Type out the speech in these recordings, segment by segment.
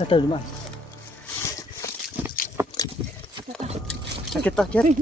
Ito, dumaan. Sakit tak, Jerry.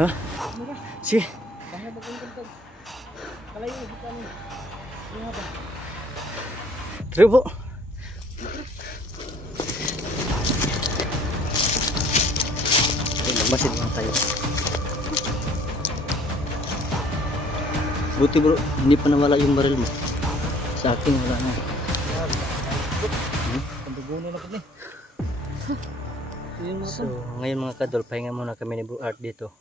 Hah? Sige. Terus, Bu. Magmasid lang tayo. Buti bro, hindi pa nawala yung baril mo. Sa akin wala na. Pandugunan ako ni. So, ngayon mga kadol, pahinga muna kami ni Bro Art dito.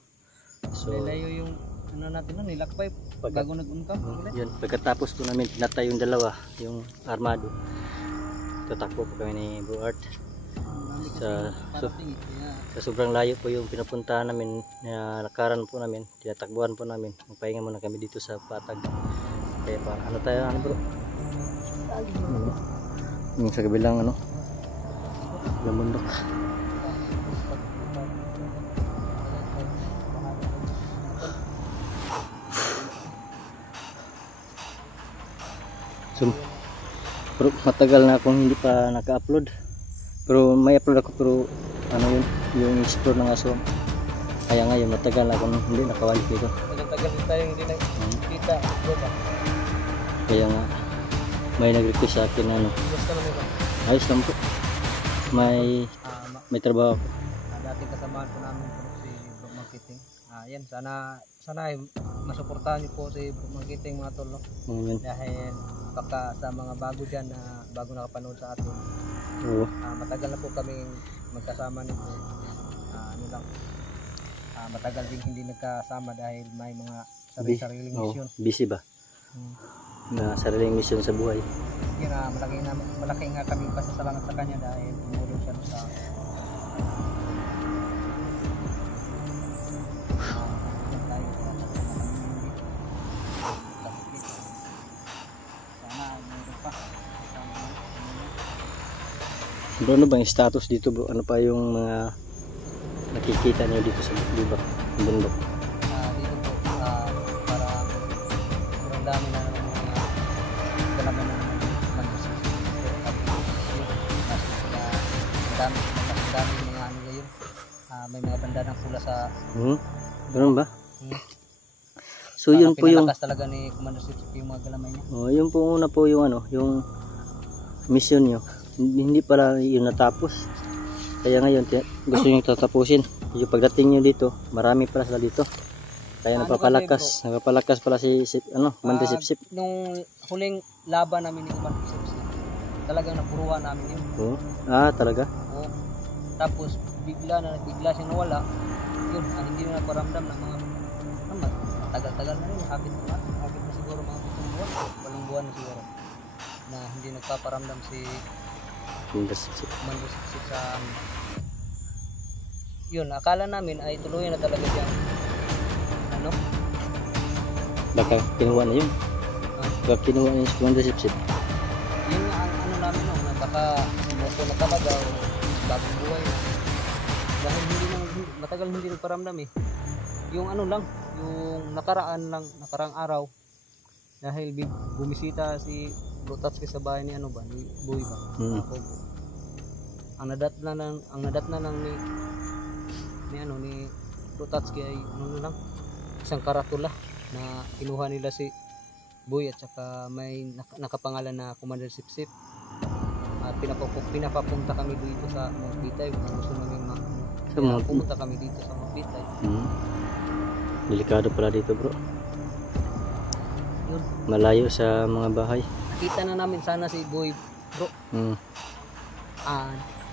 So, layo yung ano natin nun, nilakpay bago nag-unka. Yun, pagkatapos po namin pinatay yung dalawa, yung armado. Tatakbo po kami ni Bro Art. Sa sobrang layo po yung pinapuntahan namin, na lakaran po namin, tinatakbuhan po namin. Magpahinga muna kami dito sa Patag. Kaya pa, ano tayo, ano bro? Yung sa kabilang ano? Yung bundok. So, pero matagal na akong hindi pa naka-upload. Pero may upload ako, pero ano yun, yung explore ng aso. Kaya ngayon matagal na akong hindi nakawalik dito. Tagal din tayo hindi nakita. Kaya nga may nag-request sa akin na ano. Basta naman ba? Ayos lang po. May trabaho ako. Dating kasamahan po namin po si Bro Marketing. Yan, sana ay masuportahan niyo po si Bro Marketing mga tol, no? Dahil baka sa mga bago dyan na bago nakapanood sa atin. Oo. Matagal na po kaming magkasama nito. Ano lang, matagal din hindi nagkasama dahil may mga sariling mission. Busy ba? Na sariling mission sa buhay. Yan, malaki nga kami pasasalamat sa kanya dahil tumulong siya sa Bro, ano ba yung status dito bro? Ano pa yung mga nakikita niyo dito sa bundok? Dito po, para sobrang dami na ng mga galaman ng manusik. Dami mga ano ngayon. May mga banda ng pula sa... Ganun ba? So yun po yung... Pinalakas talaga ni Commander Sipsip yung mga galamay niya. Yun po una po yung ano, yung mission nyo. Hindi pala yun natapos. Kaya ngayon gusto nyo tatapusin. Yung pagdating nyo dito, marami pala sila dito. Kaya napapalakas pala si Commander Sipsip. Nung huling laban namin ni Commander Sipsip, talagang napuruan namin yun. Talaga? Oo. Tapos bigla siya nawala. Yun, hindi na naparamdam ng mga tagal-tagal na rin. Habit na siguro mga 7 buwan. 8 buwan na siguro. Na hindi nagpaparamdam si Commander Sipsip sa yun, akala namin ay tuluyan na talaga dyan. Ano? Baka kinuha na yun. Baka kinuha na yung Commander Sipsip. Yun nga ang ano namin no, na baka sumuko na talaga o bagong buhay na. Dahil matagal hindi nagparamdam eh. Yung ano lang, yung nakaraang araw, dahil bumisita si Bro Tatsuki sa bahay ni ano ba, ni Boy ba? Ang nadatna lang ni Bro Tatsuki ay ano lang, isang karatula na kinuha nila si Boy at saka may nakapangalan na Commander Sipsip. At pinapapunta kami dito sa Mogbitay kung gusto namin pumunta kami dito sa Mogbitay. Delikado pala dito bro. Yun. Malayo sa mga bahay. Nakita na namin sana si Boy bro.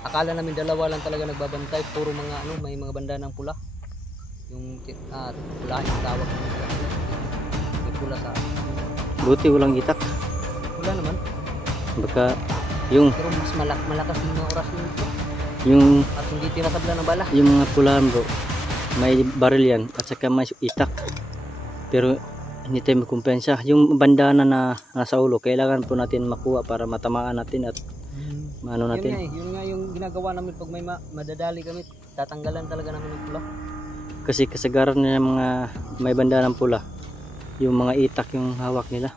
Akala namin dalawa lang talaga nagbabantay, puro mga ano, may mga banda ng pula. Yung pula yung tawag ng pula. May pula sa buti walang itak. Wala naman. Baka yung pero mas malakas yung mga oras nito. Yung at hindi tinasabla ng bala. yung mga pulahan bro, may baril yan at saka may itak. Pero hindi tayo magkumpensa. Yung bandana na nasa ulo, kailangan po natin makuha para matamaan natin at maano natin. Yun nga yung ginagawa namin pag may madadali kami, tatanggalan talaga namin ng pula. Kasi kasagaran nila mga may bandana ng pula, yung mga itak yung hawak nila.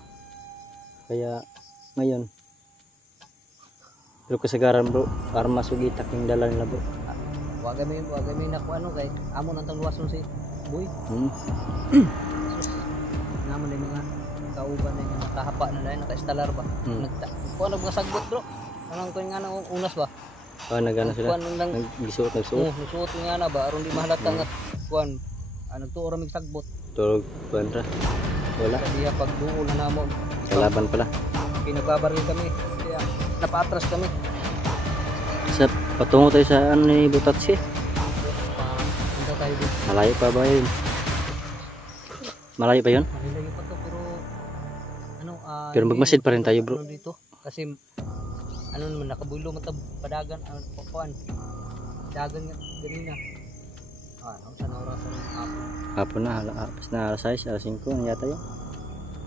Kaya ngayon, pero kasagaran bro, para masugitak yung dala nila bro. Wag kami naku ano kay amo nang tangluwason si boy. Naman din mga kauban na yung nakahapa na dahil naka-stalar ba. Kuha na mga sagbot bro. Anong kuha nga ng unas ba? Nagana sila. Nagsuot. Nagsuot nga na ba aron di mahalata nga kuan. Nagtuo ra mig sagbot. Tulog kuan ra. Wala. Kaya pag duol na namo. Kalaban pala. Pinagbabaril kami. Kaya napaatras kami. Sa patungo tayo sa ano ni Butatsi. Punta tayo dito. Malayo pa ba yun? Malayo pa yun? Malayo pa to pero ano pero magmasid pa rin tayo bro. Dito kasi ano naman nakabulo mata padagan ang pakuan. Dagan nga ganina. Ano sa oras ng hapon. Hapon na, alas na alas 6, alas 5 ano yata yun?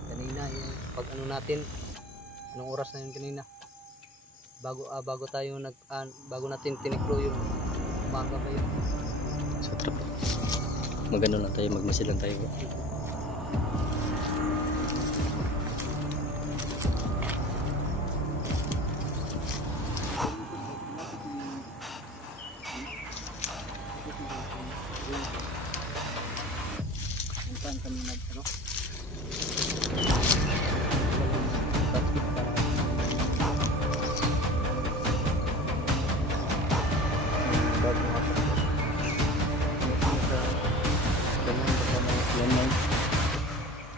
Kanina yung pag ano natin anong oras na yun kanina? Bago tayo bago natin tiniklo yung umaga ba yun. So trap. Magano lang tayo, magmasid lang tayo. Saan kami ano?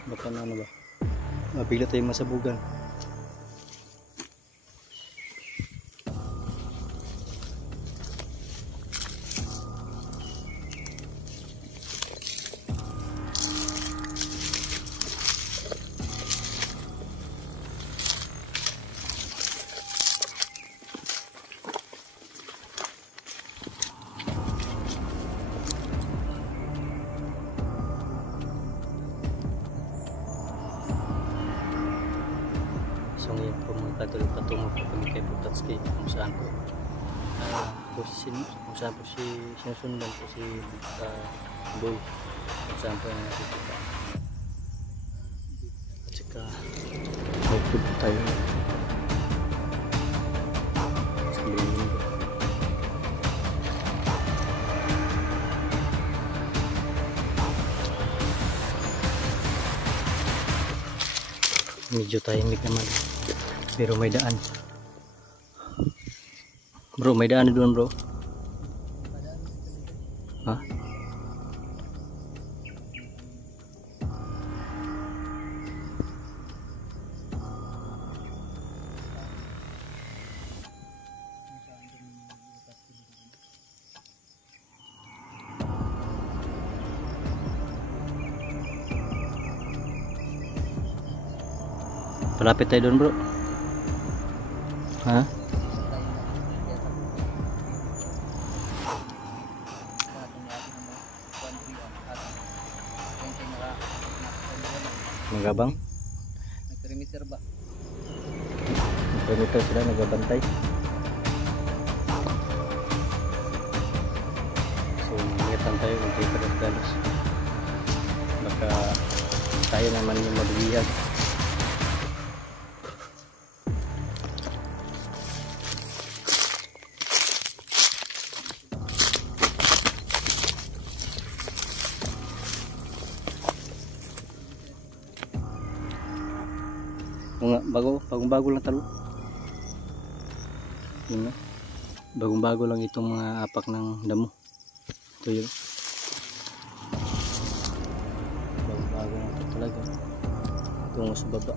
Baka na ano ba? Mabigla tayong masabugan. So ngayon po mga kadol, patungo po kami kay Butatski kung saan po kung saan po sinusundan po si Boy, kung saan po nakikita at saka may food tayo sa linggo. Medyo tahimik naman pero may daan bro, may daan doon bro. Ha? Palapit tayo doon bro. Ha? Magabang? Nag-perimeter ba? Nag-perimeter sila, nagbabantay. So, ingatang tayo kung tayo dalos. Baka tayo naman yung magbihag. Bagong-bago lang talo. Yun na. Bagong-bago lang itong mga apak ng damo. Ito yun. Bagong-bago lang ito talaga. Tungo sa baba.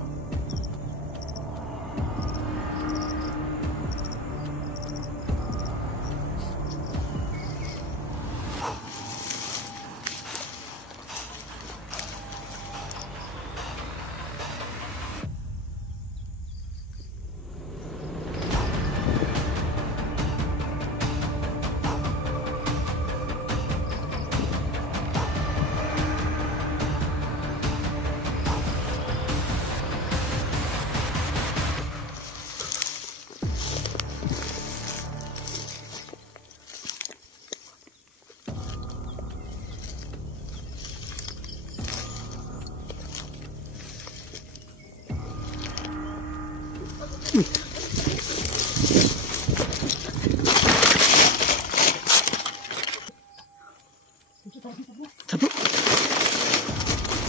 Sabo.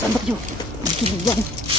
Saan ba yun? Dito lang yan.